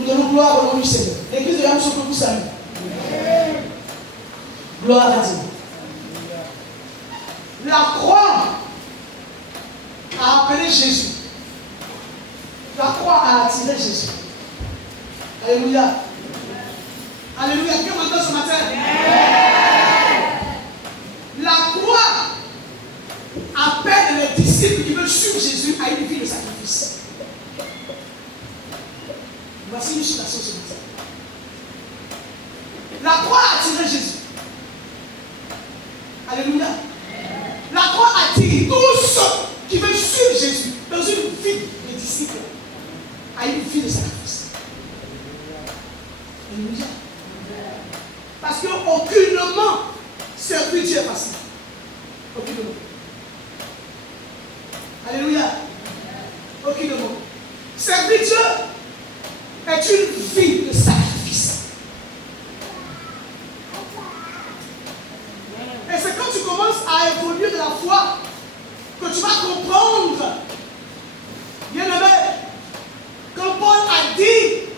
Nous donnons gloire au nom du Seigneur. L'église de l'âme se vous salue. Gloire à Dieu. La croix a appelé Jésus. La croix a attiré Jésus. Alléluia. Alléluia. Dieu m'entend ce matin. La croix appelle les disciples qui veulent suivre Jésus à une vie de sacrifice. Voici une citation ce matin. La croix a attiré Jésus. Alléluia. La croix attire tous ceux qui veulent suivre Jésus dans une vie de disciples à une vie de sacrifice. Alléluia. Parce qu'aucunement servir Dieu est facile. Aucunement. Alléluia. Aucunement. Servir Dieu est une vie de sacrifice. Et c'est quand tu commences à évoluer de la foi que tu vas comprendre, bien aimé, quand Paul a dit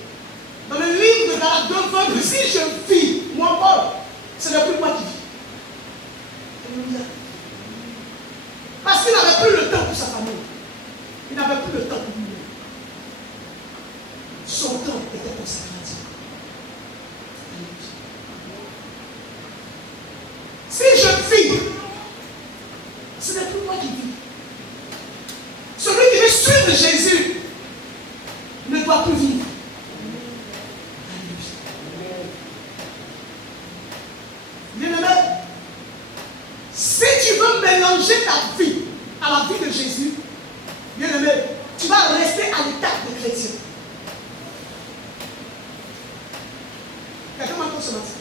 dans le livre de Galates 2, si je vis, moi Paul, ce n'est plus moi qui vis. Alléluia. Parce qu'il n'avait plus le temps pour sa famille. Il n'avait plus le temps pour lui. Son temps était consacré à Dieu. Si je vis, ce n'est plus moi qui vis. Celui qui veut suivre Jésus ne doit plus vivre. Bien-aimé, si tu veux mélanger ta vie à la vie de Jésus, bien-aimé, tu vas rester à l'état de chrétien. Quelqu'un m'entend ce matin?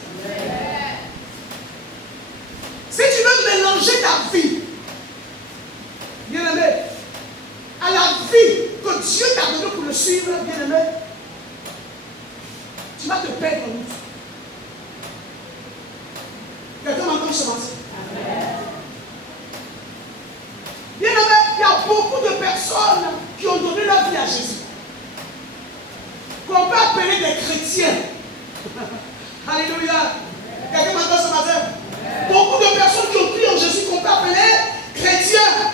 Si tu veux mélanger ta vie, bien-aimé, à la vie que Dieu t'a donnée pour le suivre, bien-aimé, tu vas te perdre en route. Quelqu'un m'entend ce matin? Bien-aimé, il y a beaucoup de personnes qui ont donné leur vie à Jésus, qu'on peut appeler des chrétiens. Alléluia. Quelqu'un m'entend ce matin? Beaucoup de personnes qui ont cru en Jésus qu'on peut appeler chrétiens.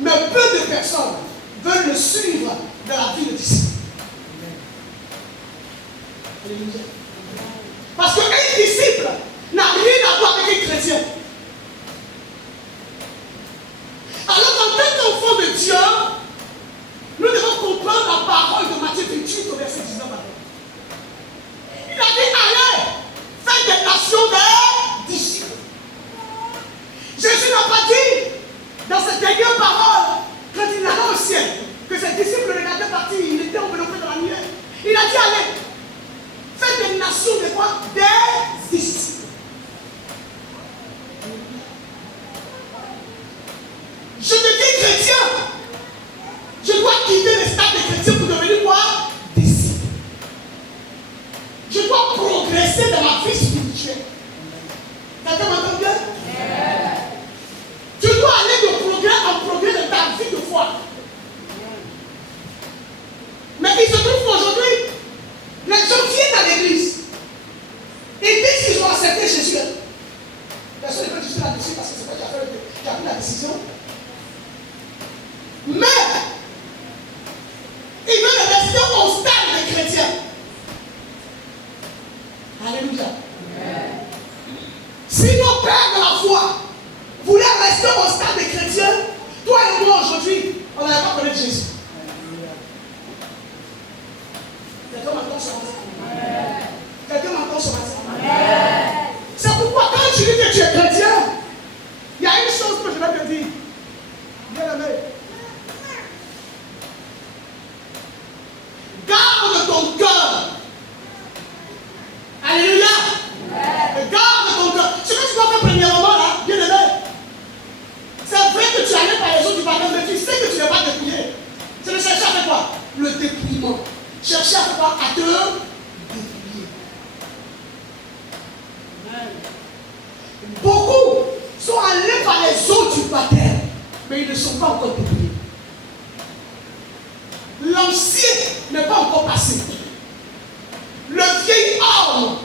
Mais peu de personnes veulent le suivre dans la vie de disciple. Alléluia. Parce qu'un disciple n'a rien à voir avec un chrétien. Alors qu'en tant qu'enfant de Dieu, nous devons comprendre la parole de Matthieu 28 au verset 19. Il a dit, allez, faites des nations des disciples. Jésus n'a pas dit, dans cette dernière parole, quand il allait au ciel, que ses disciples le regardaient partir, il était enveloppé dans la nuée. Il a dit, allez, faites des nations de quoi? Des disciples. Je te dis chrétien, je dois quitter le stade de chrétien pour devenir quoi? Disciple. Je dois progresser dans ma vie spirituelle. Quelqu'un m'entend bien? Tu dois aller de progrès en progrès de ta vie de foi. Mais il se trouve qu'aujourd'hui, les gens viennent à l'église. Ils disent qu'ils ont accepté Jésus. Personne ne peut discuter là-dessus parce que c'est pas qui a pris la décision. Mais ils veulent rester au stade des chrétiens. Alléluia. Si nos pères de la foi voulaient rester au stade des chrétiens, toi et moi aujourd'hui, on n'allait pas connaître Jésus. Quelqu'un m'entend ce matin? Quelqu'un m'entend ce matin? C'est pourquoi quand tu dis que tu es chrétien, il y a une chose que je vais te dire. Bien aimé. Garde ton cœur. Alléluia. Garde ton cœur. Ce que tu dois faire premièrement là, bien aimé, c'est vrai que tu allais par les autres du baptême, mais tu sais que tu n'es pas dépouillé. C'est de chercher à faire quoi? Le dépouillement. Chercher à faire quoi? À te dépouiller. Beaucoup sont allés par les eaux du baptême, mais ils ne sont pas encore dépouillés. L'ancien n'est pas encore passé. Le vieil homme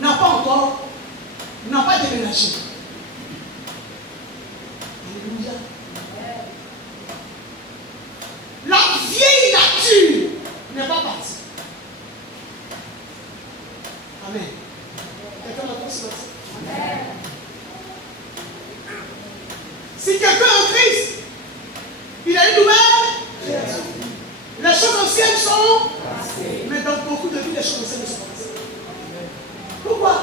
n'a pas déménagé. Alléluia. La vieille nature n'est pas partie. Amen. Quelqu'un m'entend ce matin? Amen. Si quelqu'un est en Christ, il a une nouvelle création. Les choses anciennes sont passées. Mais dans beaucoup de vies, les choses anciennes ne sont pas passées. Pourquoi?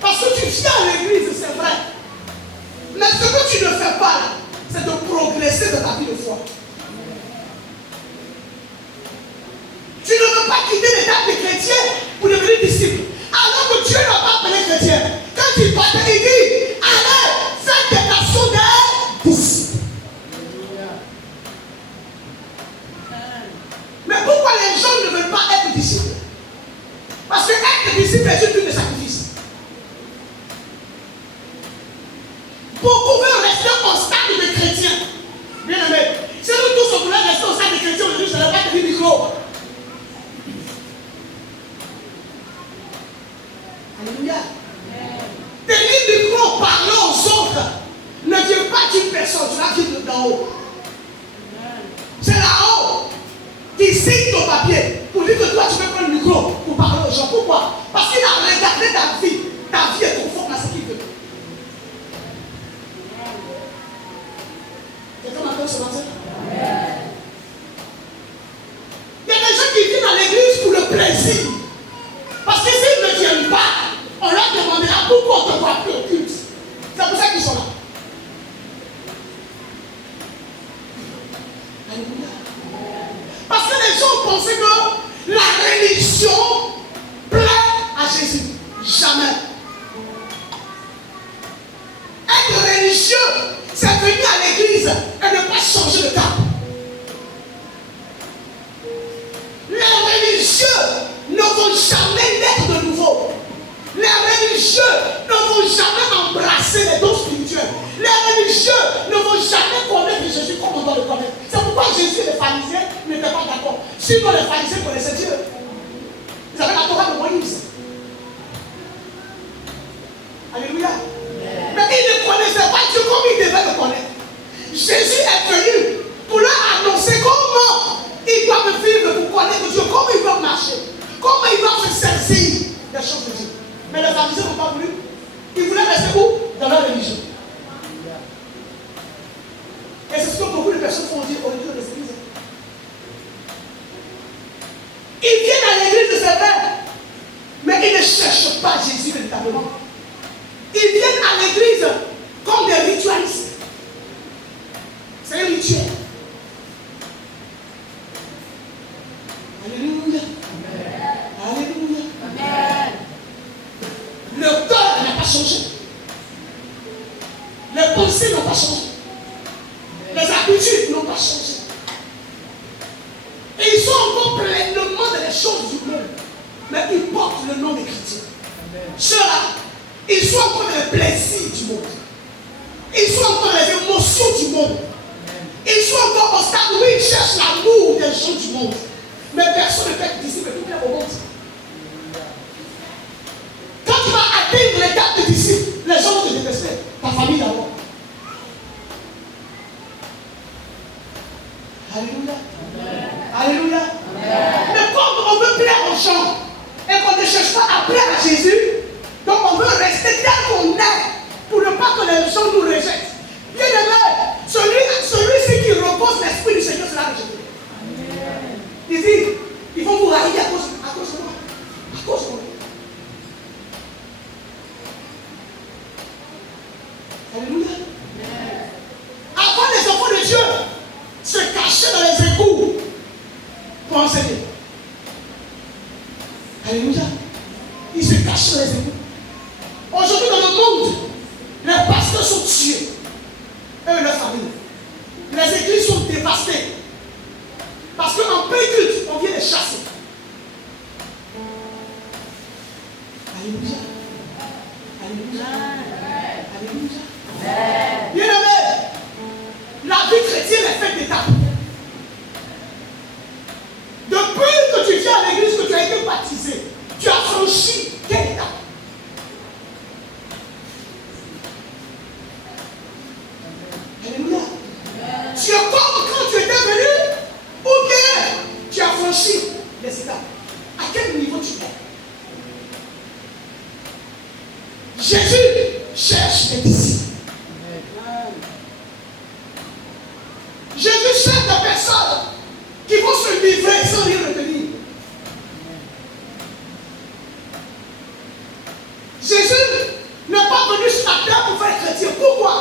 Parce que tu viens à l'église, c'est vrai. Mais ce que tu ne fais pas là, c'est de progresser dans ta vie de foi. Tu ne veux pas quitter l'étape des chrétiens pour devenir disciple. Alors que Dieu n'a pas appelé chrétien. Quand il parle, il dit, allez, faites des nations des disciples. Mais pourquoi les gens ne veulent pas être disciples? Parce que être disciple est une vie de sacrifice. Beaucoup veulent rester au stade de chrétien. Bien aimé, si nous tous on voulait rester au stade de chrétien, aujourd'hui, je ne vais pas te dire micro. Alléluia. Tenir le micro, parler aux autres, ne vient pas d'une personne, tu l'as qui d'en haut. C'est là-haut qui signe ton papier pour dire que toi tu peux prendre le micro pour parler aux gens. Pourquoi? Parce qu'il a regardé ta vie. Ta vie est conforme à ce qu'il veut. Quelqu'un m'appelle ce matin? Il y a des gens qui viennent à l'église pour le plaisir. Parce que s'ils ne viennent pas, on leur demandera pourquoi on ne te voit plus au culte. C'est pour ça qu'ils sont là. Alléluia. Parce que les gens pensaient que la religion plaît à Jésus. Jamais. Être religieux, c'est venir à l'église et ne pas changer de cap. Les religieux ne vont jamais naître de nouveau. Les religieux ne vont jamais embrasser les dons spirituels. Les religieux ne vont jamais connaître Jésus comme on doit le connaître. C'est pourquoi Jésus et les pharisiens n'étaient pas d'accord. Sinon les pharisiens connaissaient Dieu. Ils avaient la Torah de Moïse. Alléluia. Mais ils ne connaissaient pas Dieu comme ils devaient le connaître. Jésus est venu pour leur annoncer comment ils doivent vivre pour connaître Dieu, comment ils doivent marcher, comment ils doivent se saisir des choses de Dieu. Mais les pharisiens n'ont pas voulu. Ils voulaient rester où? Dans leur religion. Et c'est ce que beaucoup de personnes font dire au niveau des églises. Ils viennent à l'église, c'est vrai, mais ils ne cherchent pas Jésus véritablement. Ils viennent à l'église comme des ritualistes. C'est un rituel. Alléluia. Alléluia. Amen. Le cœur n'a pas changé. Les pensées n'ont pas changé. Les habitudes n'ont pas changé. Et ils sont encore pleinement dans les choses du monde. Mais ils portent le nom des chrétiens. Ceux-là, ils sont encore dans les plaisirs du monde. Ils sont encore dans les émotions du monde. Ils sont encore au stade où ils cherchent l'amour des gens du monde. Mais personne ne peut être disciple tout plaît au monde. Quand tu vas atteindre l'étape de disciple, les gens vont te détester. Ta famille d'abord. Alléluia. Alléluia. Mais comme on veut plaire aux gens et qu'on ne cherche pas à plaire à Jésus, donc on veut rester tel qu'on est pour ne pas que les gens nous rejettent. Bien aimé, celui-ci qui repose l'esprit du Seigneur sera rejeté. Il dit, ils vont vous haïr à cause de moi. À cause de moi. Alléluia. Avant les enfants de Dieu se cachaient dans les égouts pour enseigner. Alléluia. Ils se cachent dans les égouts. Aujourd'hui dans le monde, les pasteurs sont tués. Eux et leur famille. Les églises sont dévastées. Parce qu'en plein culte, on vient les chasser. Alléluia. Alléluia. Alléluia. Bien aimé, la vie chrétienne est faite d'étapes. franchir les étapes. À quel niveau tu es? Jésus cherche les disciples. Jésus cherche des personnes qui vont se livrer sans rien retenir. Jésus n'est pas venu sur la terre pour faire chrétien. Pourquoi?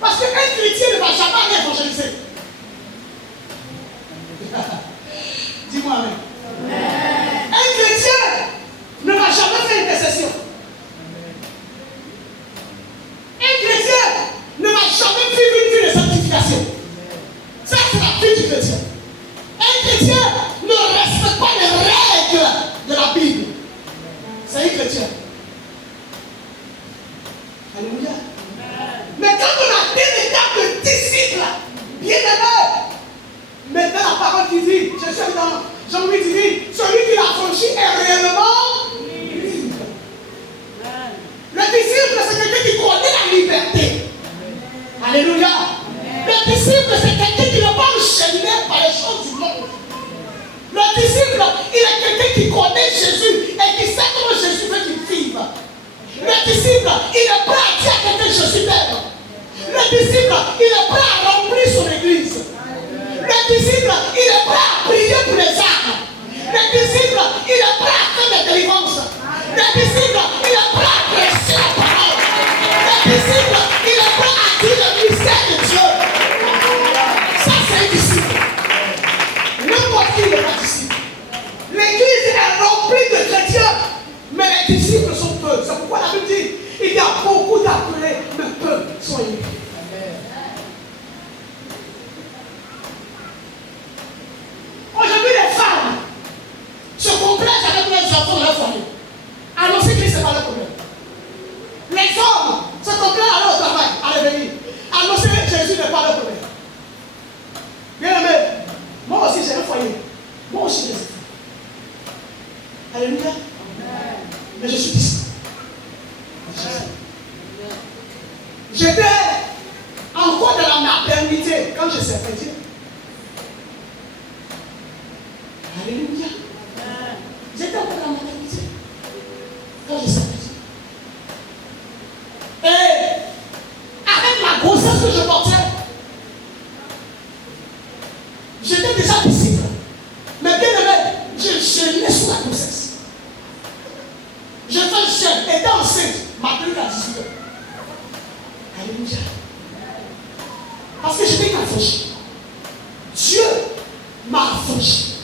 Parce qu'un chrétien ne va jamais aller évangéliser. Dis-moi amen. Un chrétien ne va jamais faire une intercession. Un chrétien ne va jamais vivre une vie de sanctification. Ça, c'est la vie du chrétien. Un chrétien ne respecte pas les règles de la Bible. C'est un chrétien. Alléluia. Mais quand on a des étapes de disciples, bien aimé, maintenant la parole qui dit, je suis dans Jean-Louis qui dit, celui qui l'a franchi est réellement libre. Le disciple, c'est quelqu'un qui connaît la liberté. Alléluia. Le disciple, c'est quelqu'un qui ne va enchaîner par les choses du monde. Le disciple, il est quelqu'un qui connaît Jésus et qui sait comment Jésus veut qu'il vive. Le disciple, il est prêt à dire à quelqu'un je suis t'aime. Le disciple, il est prêt à remplir son église. Le disciple, il est prêt à prier pour les âmes. Le disciple, il est prêt à faire des délivrances. Le disciple, il est prêt à prêcher la parole. Le disciple, il est prêt à dire le mystère de Dieu. Ça, c'est un disciple. N'importe qui n'est pas disciple. L'église est remplie de chrétiens, mais les disciples sont peu. C'est pourquoi la Bible dit il y a beaucoup d'appelés, mais peu sont élus. Aujourd'hui, les femmes se complaisent avec leurs enfants dans leur foyer. Annoncer Christ, ce n'est pas leur problème. Les hommes se complaisent à leur travail, à revenir. Annoncer Jésus n'est pas leur problème. Bien aimé, moi aussi j'ai un foyer. Moi aussi j'ai un foyer. Alléluia. Mais je suis disciple. J'étais encore dans la maternité quand je servais Dieu. Alléluia. J'étais encore dans la maternité quand je servais Dieu. Et avec la grossesse que je portais, j'étais déjà disciple. Mais bien aimé, je jeûnais sous la grossesse. Je fais jeûne, étant enceinte, ma truc à 18 ans. Alléluia. Parce que j'étais affranchi. Dieu m'a affranchi.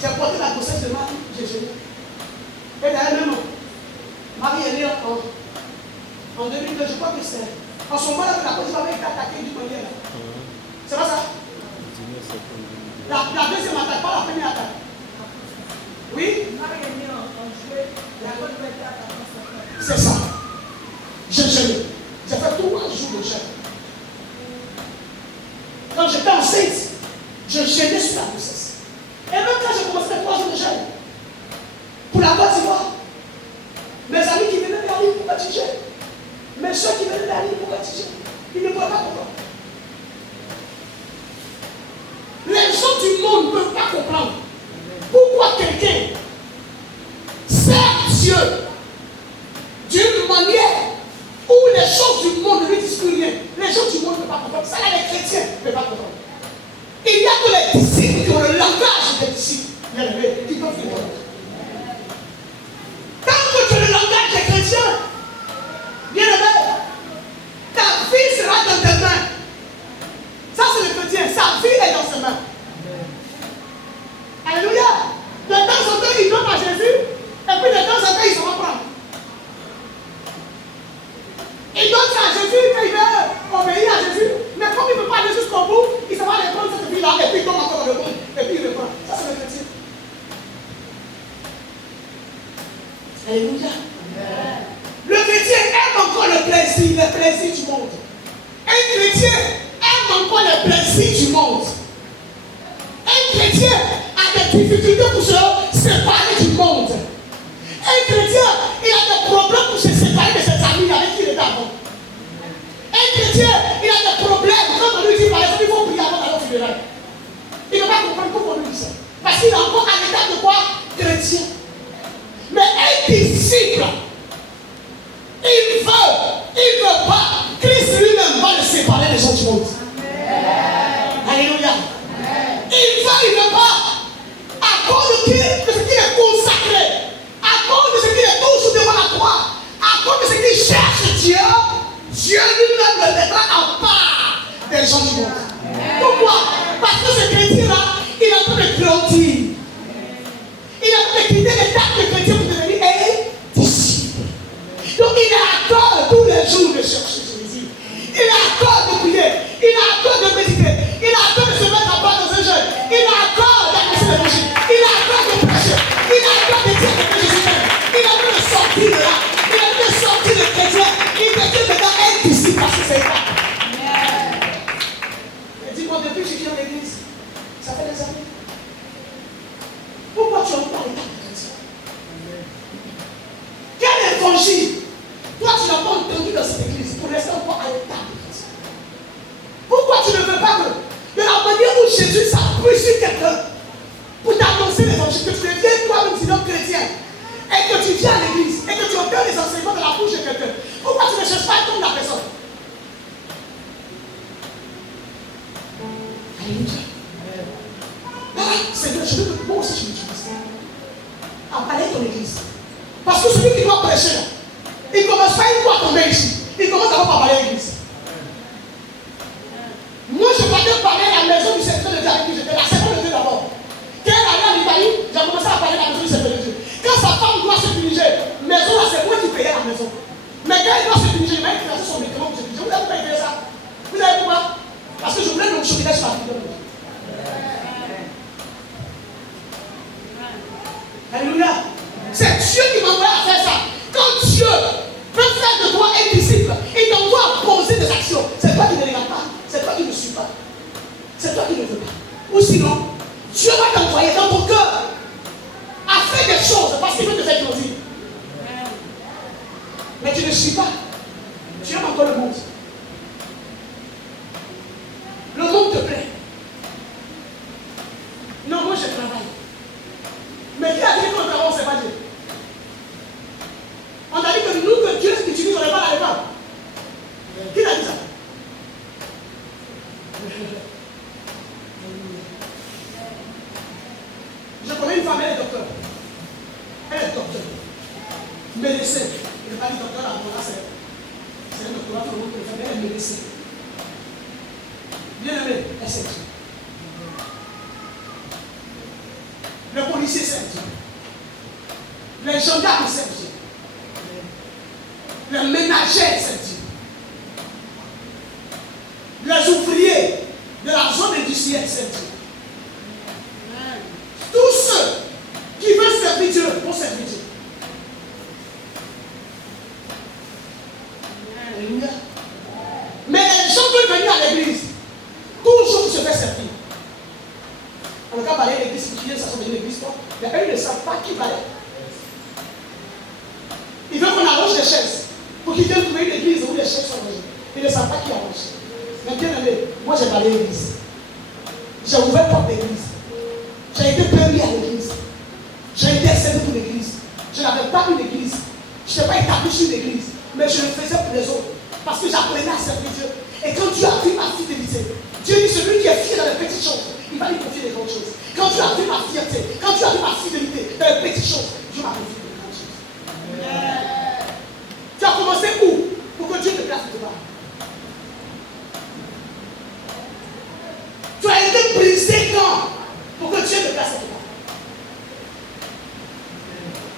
J'ai porté la grossesse de Marie, j'ai jeûné. Et d'ailleurs, même, Marie est née en 2002, je crois que c'est. En ce moment-là, la Côte d'Ivoire avait été attaquée du premier. C'est pas ça? La deuxième attaque, pas la première attaque. Oui? Marie est née en juillet, la Côte d'Ivoire était attaquée en septembre. C'est ça. J'ai jeûné. J'ai fait 3 jours de jeûne. Quand j'étais enceinte, je jeûnais sur la grossesse. Et même quand j'ai commencé les 3 jours de jeûne, pour la Côte d'Ivoire, mes amis qui venaient vers lui, pourquoi tu jeûnes? Mais ceux qui venaient vers lui, pourquoi tu jeûnes? Ils ne pouvaient pas comprendre. Les gens du monde ne peuvent pas comprendre pourquoi quelqu'un sert Dieu d'une manière où les choses du monde ne lui disent plus rien. Les gens du monde ne peuvent pas comprendre. Ça, là, les chrétiens ne peuvent pas comprendre. Il n'y a que les disciples qui ont le langage des disciples. Qui peuvent comprendre. Tant que tu as le langage des chrétiens, bien aimé, ta vie sera dans tes mains. Ça, c'est le chrétien. Sa vie est dans ses mains. Alléluia. De temps en temps, il donne à Jésus, et puis de temps en temps, il s'en va prendre. Il donne ça à Jésus, quand il veut obéir à Jésus, mais comme il ne peut pas aller jusqu'au bout, il s'en va aller prendre cette vie-là, et puis il tombe encore dans le monde, et puis il reprend. Ça, c'est le chrétien. Alléluia. Le chrétien aime encore le plaisir, les plaisirs du monde. Un chrétien aime encore les plaisirs du monde. Un chrétien a des difficultés pour se séparer du monde. Un chrétien, il a des problèmes pour se séparer de ses amis avec qui il est avant. Un chrétien, il a des problèmes quand on lui dit par exemple il faut prier avant d'aller au funérail. parce qu'il est encore à l'état de quoi? Chrétien. Mais un disciple, il veut pas. Christ lui-même va le séparer des gens du monde. Alléluia. Il veut pas. À cause de ce qu'il est consacré, à cause de ce qu'il est toujours devant la croix, à cause de ce qu'il cherche Dieu, Dieu lui-même le mettra en part des gens du monde. Pourquoi? Parce que ce chrétien-là, il est en train de grandir. Il est en train de quitter l'état de chrétien pour devenir un disciple. Donc il est à cœur tous les jours de chercher Jésus. Il est à cœur de prier. Il est à cœur de méditer. Il est à cœur de se mettre à part dans un jeûne. Il est à cœur d'annoncer l'évangile. Il est à cœur de prêcher. Il est à cœur de dire que Jésus t'aime. Il est en train de sortir de là. Il est en train de sortir de chrétien. Il devient maintenant un disciple parce que c'est ça. Et dis-moi, depuis que je viens à l'église, ça fait des années. Pourquoi tu as pas l'état de chrétien? Quel évangile? Toi, tu n'as pas entendu dans cette église pour rester encore à l'état de chrétien. Pourquoi tu ne veux pas que, de la manière où Jésus s'appuie sur quelqu'un pour t'annoncer l'évangile, que tu deviens toi-même sinon chrétien, et que tu viens à l'église, et que tu entends les enseignements de la bouche de quelqu'un, pourquoi tu ne cherches pas comme la personne? Alléluia. Seigneur, je veux que moi aussi je m'utilise à parler de ton église. Parce que celui qui doit prêcher là, il ne commence pas une fois à tomber ici. Il commence à parler à l'église. Moi, je partais parler à la maison du serviteur de Dieu avec qui j'étais, la servante de Dieu d'abord. Quand elle allait en Italie, j'ai commencé à parler à la maison du serviteur de Dieu. Quand sa femme doit se diriger, maison là, c'est moi qui payais la maison. Mais quand elle doit se diriger, il m'a écrit son médicament que je disais, vous n'avez pas écrit ça. Vous savez pourquoi? Parce que je voulais donc choquer sur la vidéo. Alléluia. C'est Dieu qui m'a envoyé à faire ça. Quand Dieu veut faire de toi un disciple, il t'envoie à poser des actions. C'est toi qui ne regarde pas. C'est toi qui ne suis pas. C'est toi qui ne veux pas. Ou sinon, Dieu va t'envoyer dans ton cœur à faire des choses parce qu'il veut te faire grandir. Mais tu ne suis pas. Tu aimes encore le monde. Le monde te plaît. Non, moi je travaille. Mais qui a dit qu'on travaille, c'est pas Dieu. On a dit que nous, que Dieu utilise, on n'est pas là-dedans. Qui a dit ça? Je connais une femme, elle est docteur. Elle est docteur. Médecin. Je n'ai pas dit docteur, là, c'est un doctorat pour nous, elle est médecin. Bien aimé, elle sait Dieu. Le policier sait Dieu. Les gendarmes savent Dieu. Les ménagers savent Dieu. Les ouvriers de la zone industrielle savent Dieu. Tous ceux qui veulent servir Dieu vont servir Dieu. Alléluia. Mais les gens veulent venir à l'église. Toujours pour se faire servir. On ne va pas balayer l'église pour qu'ils ça soit de l'église. Mais eux, ils ne savent pas qui balaye. Ils veulent qu'on arrange les chaises pour qu'ils viennent trouver une église où les chaises sont rangées. Ils ne savent pas qui arrange. Mais bien aimé, moi j'ai balayé l'église. J'ai ouvert porte d'église. J'ai été permis à l'église. J'ai été servi pour l'église. Je n'avais pas une église. Je n'étais pas établi sur une église. Mais je le faisais pour les autres. Parce que j'apprenais à servir Dieu. Et quand Dieu a vu ma fidélité, Dieu dit celui qui est fier dans les petites choses, il va lui confier les grandes choses. Quand tu as vu ma fierté, quand tu as vu ma fidélité dans les petites choses, Dieu m'a confié les grandes choses. Tu as commencé où? Pour que Dieu te place devant. Tu as été brisé quand? Pour que Dieu te place devant.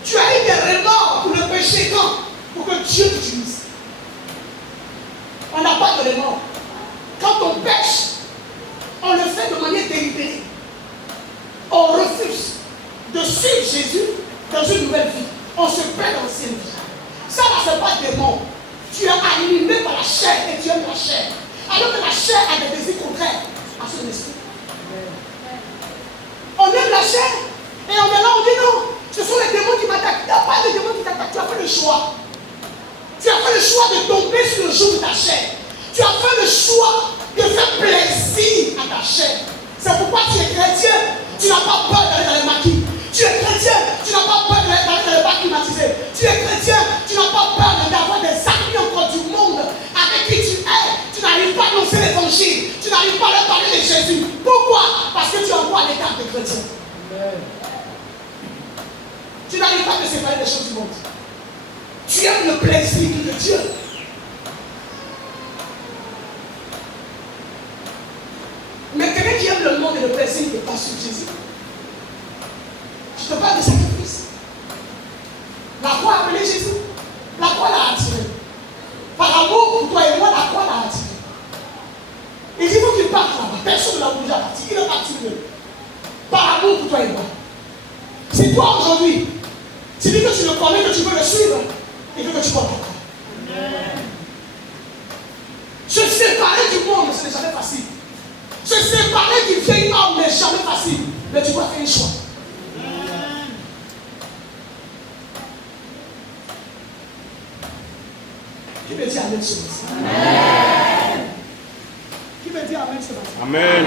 Tu as eu des remords pour le péché quand? Pour que Dieu t'utilise. On n'a pas de remords. Quand on pêche, on le fait de manière délibérée. On refuse de suivre Jésus dans une nouvelle vie. On se perd dans l'ancienne vie. Ça, là, ce n'est pas des démon. Tu es animé par la chair et tu aimes la chair. Alors que la chair a des désirs contraires à son esprit. On aime la chair et on est là, on dit non. Ce sont les démons qui m'attaquent. Il n'y a pas de démons qui t'attaquent. Tu as fait le choix. Tu as fait le choix de tomber sur le joug de ta chair. Tu as fait le choix de faire plaisir à ta chair. C'est pourquoi tu es chrétien. Tu n'as pas peur d'aller dans à l'écart des chrétiens. Tu n'arrives pas à te séparer des choses du monde. Tu aimes le plaisir de Dieu. Mais quelqu'un qui aime le monde et le plaisir ne peut pas suivre Jésus. Je te parle de sacrifice. La croix a appelé Jésus. La croix l'a attiré. Par amour pour toi et moi, la croix l'a attiré. Il dit, il faut qu'il parte là-bas. Personne ne l'a obligé à partir. Il est parti lui. Par amour pour toi et moi. C'est toi aujourd'hui. Tu dis que tu le connais, que tu veux le suivre et que tu comprends. Se séparer du monde, ce n'est jamais facile. Se séparer du vieil homme n'est jamais facile. Mais tu dois faire un choix. Qui me dit Amen ce matin? Amen. Qui me dit Amen ce matin? Amen.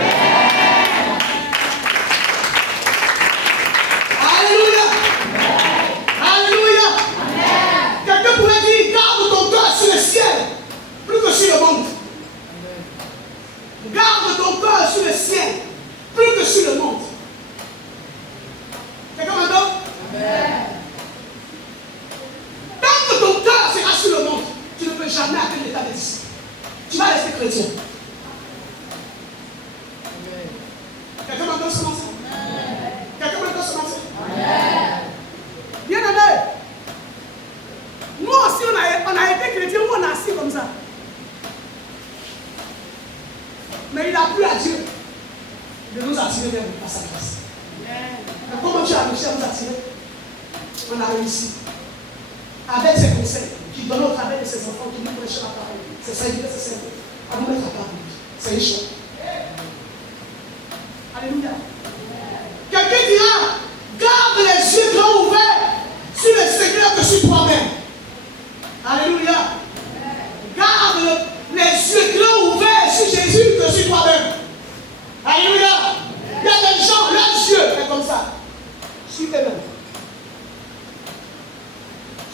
Alléluia. Alléluia. Quelqu'un pourrait dire, garde ton cœur sur le ciel, plus que sur le monde. Garde ton cœur sur le ciel, plus que sur le monde. Quelqu'un m'entend? Tant que ton cœur sera sur le monde, tu ne peux jamais atteindre l'état de disciple. Tu vas rester chrétien. Quelqu'un m'entend ce matin? Quelqu'un m'entend ce matin? Bien aimé, nous aussi on a été chrétiens, nous on a assis comme ça. Mais il a plu à Dieu de nous attirer vers à sa grâce. Mais comment tu as réussi à nous attirer? On a réussi. Avec ses conseils, qui donnent au travers de ses enfants, qui nous prêchent la parole. C'est ça, il dit, c'est simple. À nous mettre à part. C'est un choix. Alléluia. Quelqu'un dira, garde les yeux grands ouverts sur le Seigneur que sur toi-même. Alléluia. Garde les yeux grands ouverts sur Jésus que sur toi-même. Alléluia. Il y a des gens, leurs yeux, c'est comme ça. Sur eux-mêmes.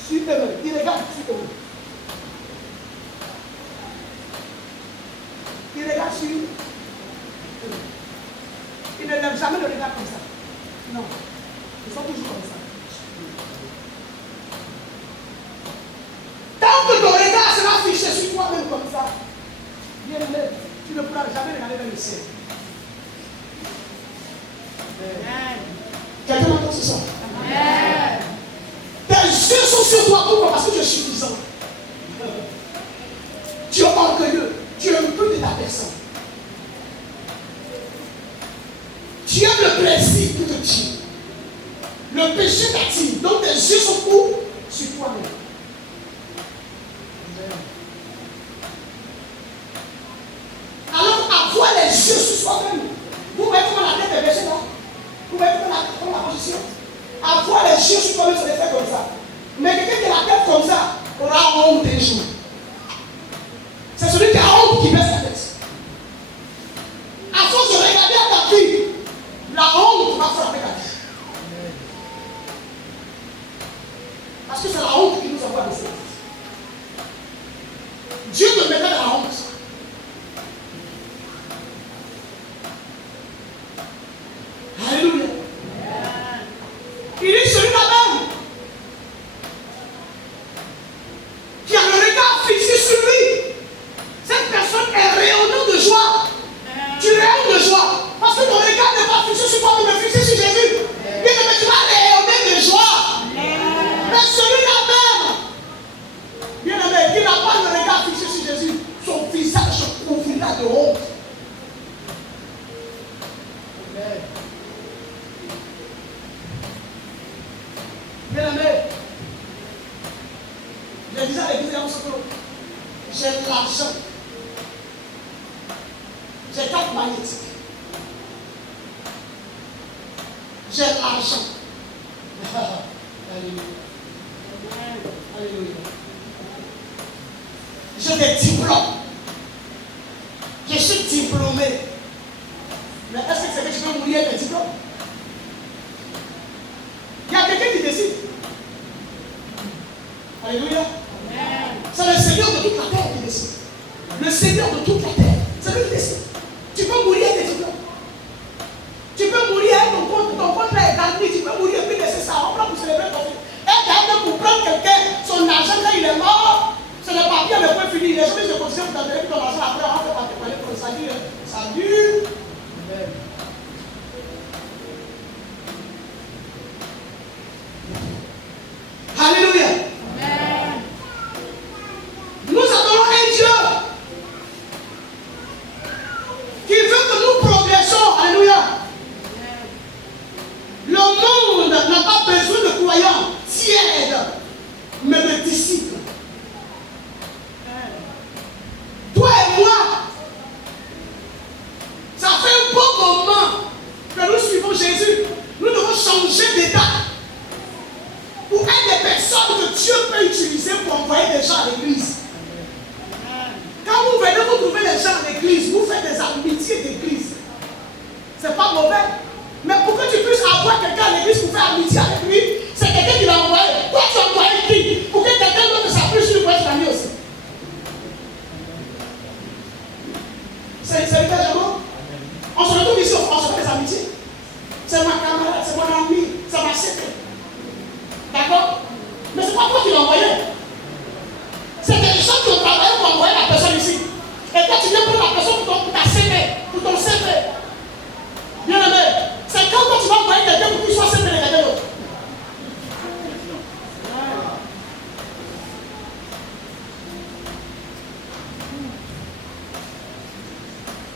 Sur eux-mêmes. Ils regardent sur eux-mêmes. Ils regardent sur eux-mêmes. Ils ne lèvent jamais le regard comme ça. Non. Ils sont toujours comme ça. Tant que ton regard sera fixé sur toi-même comme ça, bien aimé, tu ne pourras jamais regarder vers le ciel. Quelqu'un m'entend ce soir? Tes yeux sont sur toi. Pourquoi? Parce que tu es suffisant. Tu es orgueilleux. Tu es un peu de ta personne. Tu aimes le plaisir plus que Dieu. Le péché t'attire. Donc tes yeux sont où? Sur toi-même. Alors avoir les yeux sur soi-même. Vous voyez comment la tête est baissée là? Vous voyez comment la position? Avoir les yeux sur toi-même, c'est de faire comme ça. Mais quelqu'un qui a la tête comme ça aura honte un jour. C'est celui qui a honte qui baisse la tête. À force de regarder à ta vie, la honte va frapper ta vie. Parce que c'est la honte qui nous envoie baisser la tête. Dieu te mettait dans la honte. Alléluia. Il dit celui-là même qui a le regard fixé sur lui. Cette personne est rayonnante de joie. Tu rayonnes de joie. Parce que ton regard n'est pas fixé sur toi, mais fixé sur Jésus. Bien aimé, tu vas rayonner de joie. Mais celui-là même, bien aimé, qui n'a pas le regard fixé sur Jésus, son visage se couvrira de honte. Bien aimé, je disais à l'église j'ai l'argent. J'ai carte magnétique. J'ai l'argent. Alléluia. Alléluia. J'ai des diplômes. Je suis diplômé. Mais est-ce que c'est que tu peux mourir avec des diplômes? Il y a quelqu'un qui décide. Alléluia. C'est le Seigneur de toute la terre qui décide. Le Seigneur de toute la terre. C'est lui qui décide. Tu peux mourir avec des diplômes. Tu peux mourir est mort, c'est le papier, le point fini. Les gens disent de continuer, vous donner ton argent après, on fait pas te parler pour ça dure. Ça dure. Alléluia. Amen. Nous adorons un Dieu qui veut que nous progressions. Alléluia. Le monde n'a pas besoin de croyants tièdes, mais de disciples. Toi et moi, ça fait un bon moment que nous suivons Jésus. Nous devons changer d'état pour être des personnes que Dieu peut utiliser pour envoyer des gens à l'église. Quand vous venez, vous trouvez les gens à l'église, vous faites des amitiés d'église. C'est pas mauvais. Mais pour que tu puisses avoir quelqu'un à l'église pour faire amitié avec lui, c'est quelqu'un qui l'a envoyé. Toi, tu as envoyé qui? Pour que quelqu'un d'autre s'appuie sur lui pour être ami aussi. C'est le cas de moi. On se retrouve ici, on se fait des amitiés. C'est ma camarade, c'est mon ami, c'est ma sœur. D'accord? Mais c'est pas toi qui l'as envoyé. C'est des gens qui ont travaillé pour envoyer la personne ici. Et toi, tu viens prendre la personne pour ta CV, pour ton CV. Bien aimé, c'est quand toi tu vas envoyer quelqu'un pour qu'il soit CV de quelqu'un d'autre.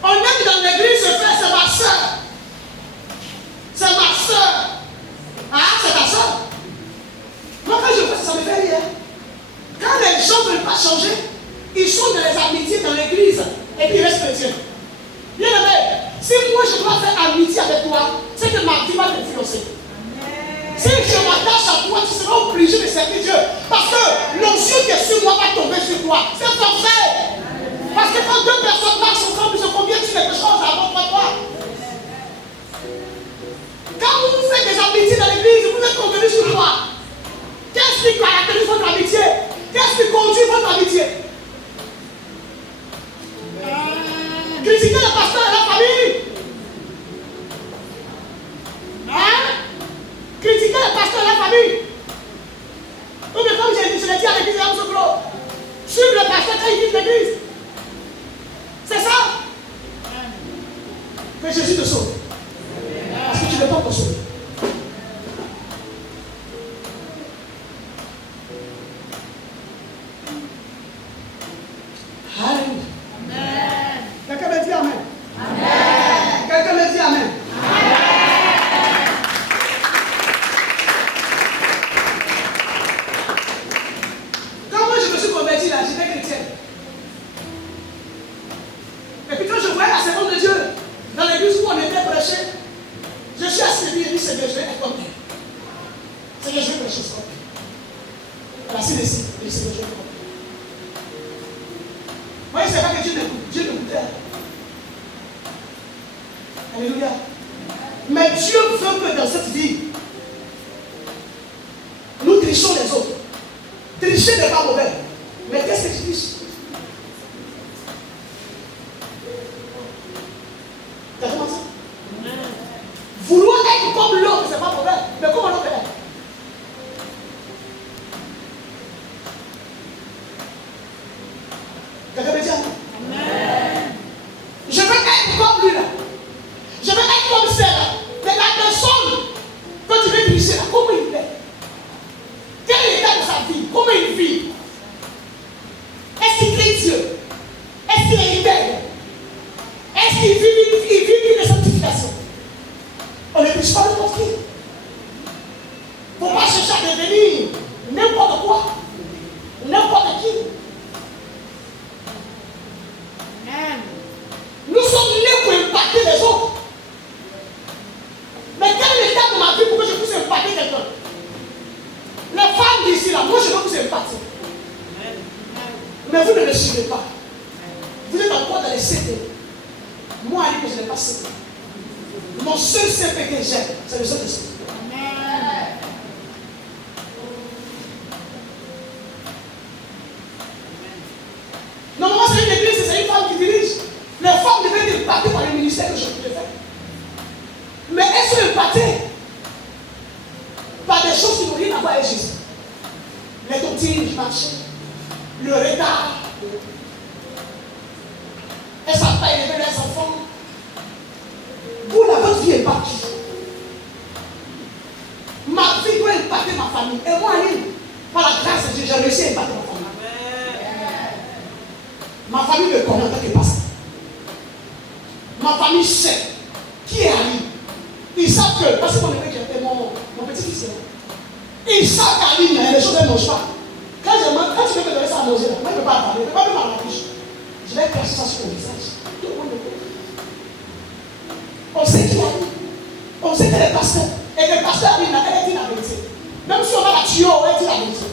On aime dans l'église se faire, c'est ma soeur. C'est ma soeur. Ah, c'est ta soeur. Moi, quand je fais ça, me fait rire. Quand les gens ne veulent pas changer, ils sont dans les amitiés dans l'église et puis ils restent chrétiens. Bien aimé, si moi je dois faire amitié avec toi, c'est que ma vie va t'influencer. Si je m'attache à toi, tu seras obligé de servir Dieu. Parce que l'onction qui est sur moi va tomber sur toi. C'est forcé. Parce que quand deux personnes marchent ensemble, ils se conviennent sur quelque chose avant toi. Quand vous faites des amitiés dans l'église, vous êtes convenus sur toi. Qu'est-ce qui caractérise votre amitié? Qu'est-ce qui conduit votre amitié? Critiquer le pasteur et la famille. Hein? Critiquer le pasteur et la famille. Oui, mais comme je l'ai dit à l'église, suivre le pasteur quand il quitte l'église. C'est ça? Que Jésus te sauve. Parce que tu ne peux pas te sauver. Alléluia. Amen. Quelqu'un me dit Amen. Amen. Quelqu'un me dit Amen. Amen. Quand moi je me suis converti là, j'étais chrétienne. Et puis quand je voyais la servante de Dieu dans l'église où on était prêché, je suis assis et dit Seigneur, je vais être comme elle. Seigneur, je vais prêcher ça. Elle a assis ici, et Seigneur, je vais être comme elle. Moi, je ne sais pas que Dieu m'écoute. Dieu m'écoutait. Alléluia. Mais Dieu veut que dans cette vie, nous trichons les autres. Tricher n'est pas mauvais. Mais qu'est-ce que tu triches? Tu as commencé? Vouloir être comme l'autre, ce n'est pas mauvais. Mais comment l'autre est? Quelqu'un me dit Amen. Je veux être comme lui là. Je veux être comme celle-là. Mais la personne que tu veux tricher là, comment il fait? Quel est l'état de sa vie? Comment il vit? Est-ce qu'il craint Dieu? Est-ce qu'il est intègre? Est-ce qu'il vit une sanctification? On ne triche pas n'importe qui. Il ne faut pas chercher à devenir n'importe quoi. N'importe qui. Nous sommes nés pour impacter les autres. Mais quel est l'état de ma vie pour que je puisse impacter quelqu'un? Les femmes d'ici là, moi je veux vous impacter. Mais vous ne le suivez pas. Vous êtes encore dans les CP. Moi, je n'ai pas CP. Mon seul CP que j'ai, c'est le Saint-Esprit. Normalement, c'est une église, c'est une femme qui dirige. Les femmes devaient être impactées par le ministère que je peux faire. Mais elles sont impactées par des choses qui n'ont rien à voir avec Jésus. Les doctrines du marché, le retard. Elles ne savent pas élever leurs enfants. Vous, là, votre vie est partie. Ma vie doit impacter ma famille. Et moi, Aline, par la grâce de Dieu, j'ai réussi à impacter ma famille. Ma famille me connaît en tant que pasteur. Ma famille sait qui est Aline. Ils savent que, parce que mon petit-fils, ils savent qu'Aline, il y a des choses qu'elle ne mange pas. Quand tu veux me donner ça à manger, moi, je ne peux pas parler, je ne peux pas me faire la bouche. Je vais cracher ça sur mon visage. Tout le monde le connaît. On sait qui Aline. On sait qu'elle est pasteur. Et que le pasteur Aline, elle dit la vérité. Même si on va la tuer, elle dit la vérité.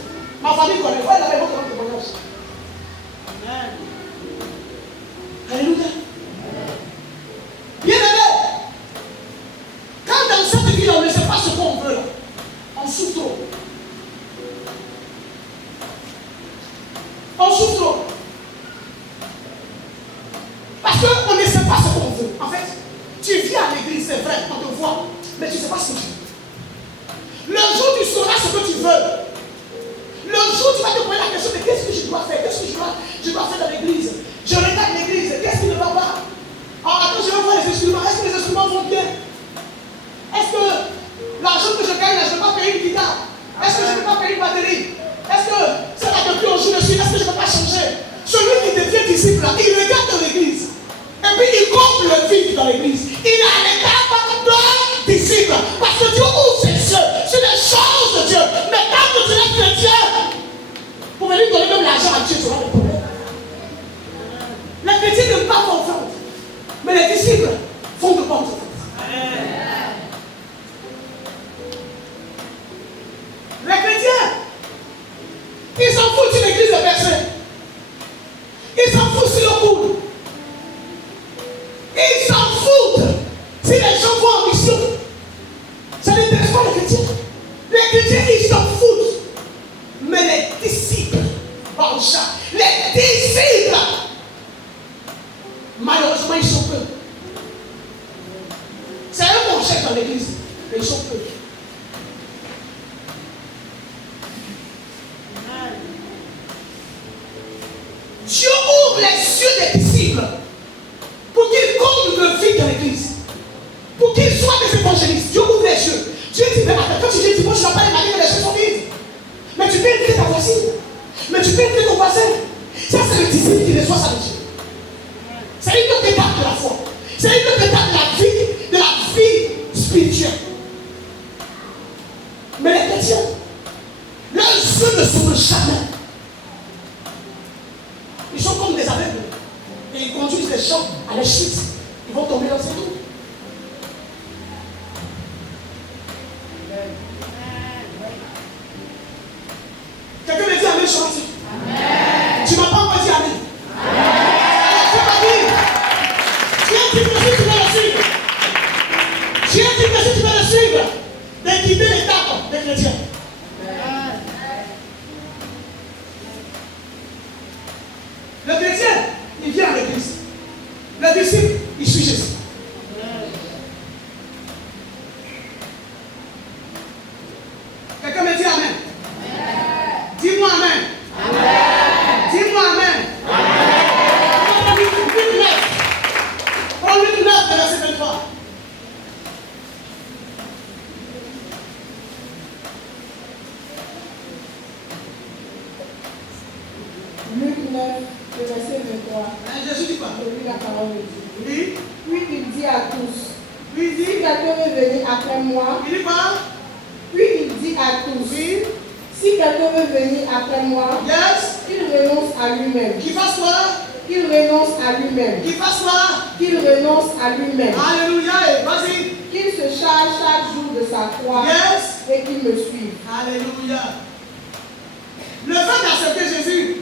Ma famille connaît. Elle avait beaucoup de témoignages. Amen. Alléluia. Bien aimé. Quand dans cette vie, on ne sait pas ce qu'on veut, là, on souffre trop. On souffre trop. Parce qu'on ne sait pas ce qu'on veut. En fait, tu viens à l'église, c'est vrai, on te voit, mais tu ne sais pas ce que tu veux. Le jour où tu sauras ce que tu veux, le jour où tu vas te poser la question de qu'est-ce que je dois faire, qu'est-ce que je dois faire dans l'église. Je regarde l'église, qu'est-ce qui ne va pas? Alors attends, je vais voir les instruments. Est-ce que les instruments vont bien? Est-ce que l'argent que je gagne, là, je ne vais pas payer une guitare? Est-ce que je ne vais pas payer une batterie? Est-ce que c'est là depuis on joue dessus? Est-ce que je ne peux pas changer? Celui qui devient disciple, là, il regarde dans l'église. Et puis il comble le vide dans l'église. Il a l'écart de disciple. Parce que Dieu ouvre ses yeux sur les choses de Dieu. Mais quand tu es chrétien, pour venir donner même l'argent à Dieu, tu auras des problèmes. Les chrétiens n'aiment pas confiance. Mais les disciples font de bonnes choses. Les chrétiens, ils s'en foutent si l'église est percée. Ils s'en foutent si le coule. Ils s'en foutent si les gens vont en mission. Ça n'intéresse pas les chrétiens. Les chrétiens, ils s'en foutent. Mais les disciples, les disciples, malheureusement, ils sont peu. C'est eux qu'on cherche dans l'église, mais ils sont peu. Dieu ouvre les yeux des disciples pour qu'ils comblent le vide dans l'église, pour qu'ils soient des évangélistes. Dieu ouvre les yeux. Dieu dit, mais attends, quand tu dis, bon, tu n'as pas les manières, les choses sont vides. Mais tu peux écouter ta voisine. Mais tu peux écouter ton voisin. Ça, c'est le disciple qui reçoit ça de Dieu. C'est une autre étape de la foi. C'est une autre étape de la vie spirituelle. Mais les chrétiens, leurs yeux ne s'ouvrent jamais. Ils sont comme des aveugles. Et ils conduisent les gens à la chute. Ils vont tomber dans ces trous. Quelqu'un me dit Amen, chantier. Tu ne m'as pas encore dit Amen. Tu m'as dit. Tu es dit que si tu veux le suivre. Tu es dit que si tu veux le suivre, de quitter l'étape des chrétiens. Le chrétien, il vient à l'église. Le disciple, il suit Jésus. Quelqu'un me dit Amen. Dis-moi Amen. Dis-moi Amen. Prends 8-9 de verset 23. Luc 9, le verset 23. Jésus dit quoi? Et puis la parole de Dieu. Oui. Puis il dit à tous, Oui, il si dit. quelqu'un veut venir après moi, Il dit quoi? puis il dit à tous, Oui. si quelqu'un veut venir après moi, Yes. qu'il renonce à lui-même. Qu'il fasse quoi? Qu'il renonce à lui-même. Qu'il fasse quoi? Qu'il renonce à lui-même. Alléluia. Vas-y. Qu'il se charge chaque jour de sa croix Yes. et qu'il me suive. Alléluia. Le fait d'accepter Jésus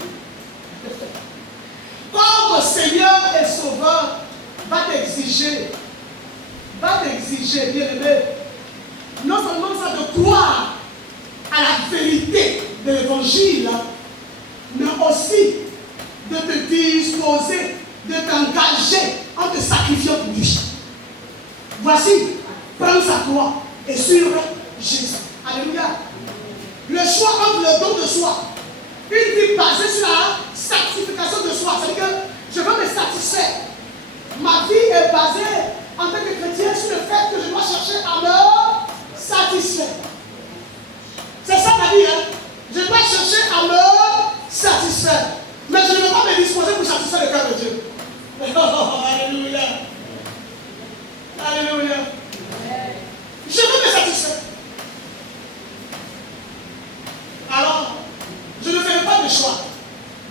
comme Seigneur et Sauveur va t'exiger, bien aimé, non seulement ça de croire à la vérité de l'évangile, mais aussi de te disposer, de t'engager en te sacrifiant pour lui. Voici, prendre sa croix et suivre Jésus. Alléluia. Le choix entre le don de soi Une vie basée sur la sanctification de soi. C'est-à-dire que je veux me satisfaire. Ma vie est basée en tant que chrétien sur le fait que je dois chercher à me satisfaire. C'est ça ma vie, hein? Je dois chercher à me satisfaire. Mais je ne veux pas me disposer pour satisfaire le cœur de Dieu. Oh, alléluia. Alléluia. Je veux me satisfaire. Alors, je ne ferai pas de choix.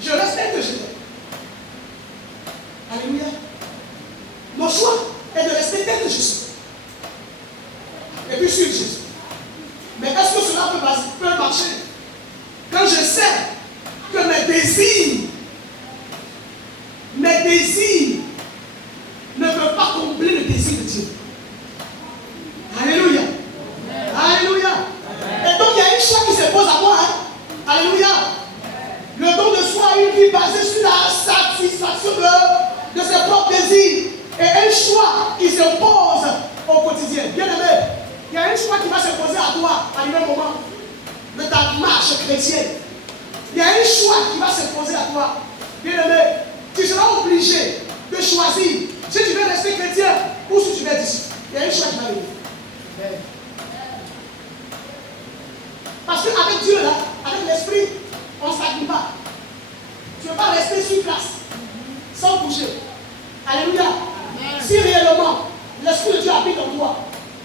Je respecte que je fais. Alléluia. Mon choix est de respecter que je suis. Et puis suivre Jésus. Mais est-ce que cela peut marcher quand je sais que mes désirs ne peuvent pas combler le désir de Dieu? Alléluia. Alléluia. Et donc il y a une choix qui se pose à moi. Hein? Alléluia. Le don de soi est une vie basée sur la satisfaction de ses propres désirs. Et un choix qui se pose au quotidien. Bien aimé, il y a un choix qui va se poser à toi à un moment de ta marche chrétienne. Il y a un choix qui va se poser à toi. Bien aimé, tu seras obligé de choisir si tu veux rester chrétien ou si tu veux être disciple. Il y a un choix qui va arriver. Parce qu'avec Dieu, là, avec l'esprit, on ne stagne pas. Tu ne peux pas rester sur place sans bouger. Alléluia. Si réellement l'esprit de Dieu habite en toi,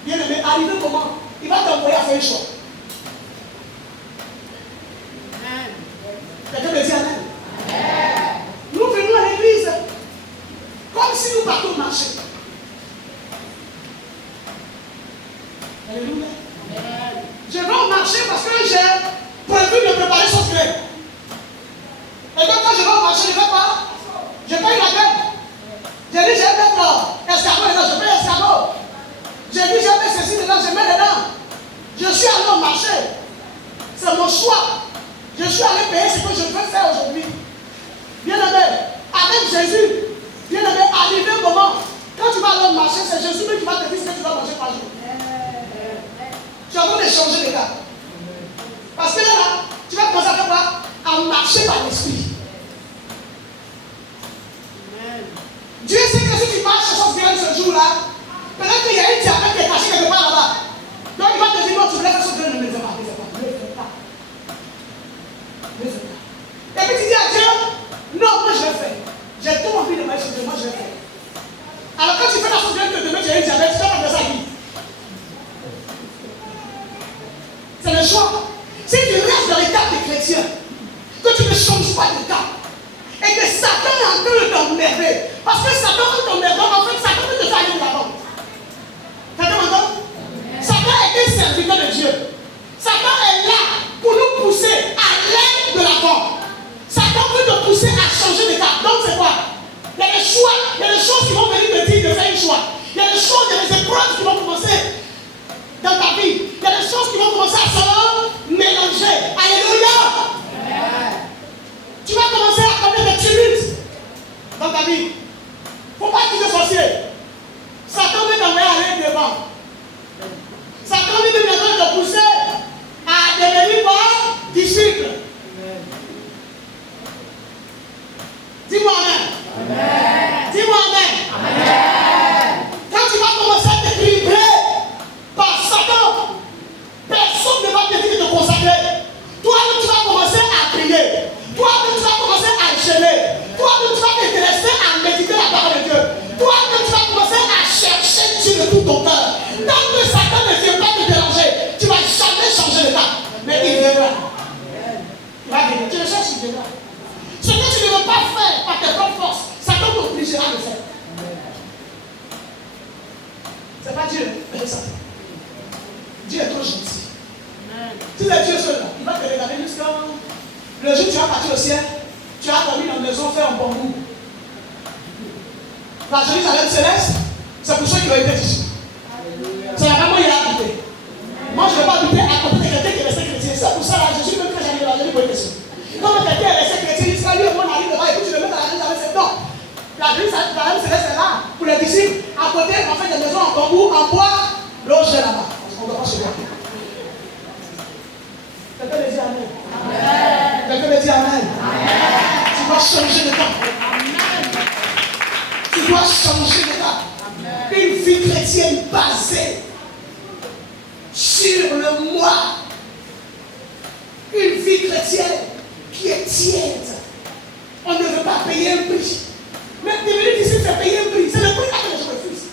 bien aimé, arrivé le moment, il va t'envoyer à faire un choix. Quelqu'un me dit amen. Nous venons à l'église comme si nous partons marcher. Alléluia. Je vais marcher parce que j'ai prévu de préparer son gré. Et donc quand je vais marcher, je ne vais pas. Je paye la peine. J'ai dit, je vais mettre escargot dedans, je mets escargot. J'ai dit, je mets ceci dedans, je mets dedans. Je suis allé au marché. C'est mon choix. Je suis allé payer ce que je veux faire aujourd'hui. Bien aimé, avec Jésus, bien aimé, arrivé un moment, quand tu vas aller au marché, c'est Jésus qui va te dire ce que tu vas manger par jour. Tu as besoin de changer de gars. Parce que là, tu vas commencer à faire quoi? À marcher par l'esprit. Dieu sait que si tu marches sur bien ce jour-là, peut-être qu'il y a un diabète qui est caché quelque part là-bas. Donc il va te dire non, tu voulais faire ce que ne le fais pas. Ne le fais pas. Ne le fais pas. Et puis tu dis à Dieu, non, moi je vais faire. J'ai trop envie de marcher sur Dieu, moi je vais faire. Alors quand tu fais la chose bien que demain tu as un diabète, tu vas pas faire ça qui? C'est le choix. Si tu restes dans l'état des chrétiens, que tu ne changes pas d'état, et que Satan est en train de t'emmerder, parce que Satan veut t'emmerder, en fait, Satan veut te faire aller de l'avant. Satan m'entend? Satan est un serviteur de Dieu. Satan est là pour nous pousser à l'aide de l'avant. Satan veut te pousser à changer d'état. Donc c'est quoi? Il y a des choix, il y a des choses qui vont venir te dire de faire un choix. Il y a des choses, il y a des épreuves qui vont commencer dans ta vie. Il y a des choses qui vont commencer à se mélanger. Alléluia. Tu vas commencer à connaître des tumultes dans ta vie. Il ne faut pas être sorcier. Satan veut t'envoyer aller devant. Satan veut te pousser à devenir quoi? Disciple. Dis-moi amen. Dis-moi amen. Quand tu vas commencer à t'équilibrer par Satan, personne ne va te dire de te consacrer. Toi-même, tu vas commencer à prier. Toi-même, tu vas commencer à enchaîner. Toi-même, tu vas t'intéresser à méditer la parole de Dieu. Toi-même, tu vas commencer à chercher Dieu de tout ton cœur. Tant que Satan ne vient pas te déranger, tu ne vas jamais changer d'état. Mais il viendra. Il va venir. Tu le cherches, il viendra. Ce que tu ne veux pas faire par tes propres forces, Satan t'obligera de le faire. C'est pas Dieu, mais ça. Dieu est trop gentil. Si c'est Dieu seul, il va te regarder jusqu'à le jour où tu vas partir au ciel, tu as dormi dans une maison, faire un bon goût. La Jérusalem céleste, c'est pour ceux qui ont été ici. C'est là-bas il a habité. Moi, je ne vais pas habiter à côté de quelqu'un qui est resté chrétien. C'est pour ça là, je suis même très jamais là, je n'ai pas une question. Quand quelqu'un est resté chrétien, il sera lui, on arrive devant et puis tu le mets dans la Jérusalem céleste. Non. La Jérusalem céleste est là pour les disciples. À côté, on fait des maisons en bambou, en bois, loger là-bas. On ne doit pas se voir. Quelqu'un me dit amen. Quelqu'un me dit amen. sur le moi. Une vie chrétienne qui est tiède. On ne veut pas payer un prix. Mais devenir disciple, c'est payer un prix. C'est le prix que je refuse.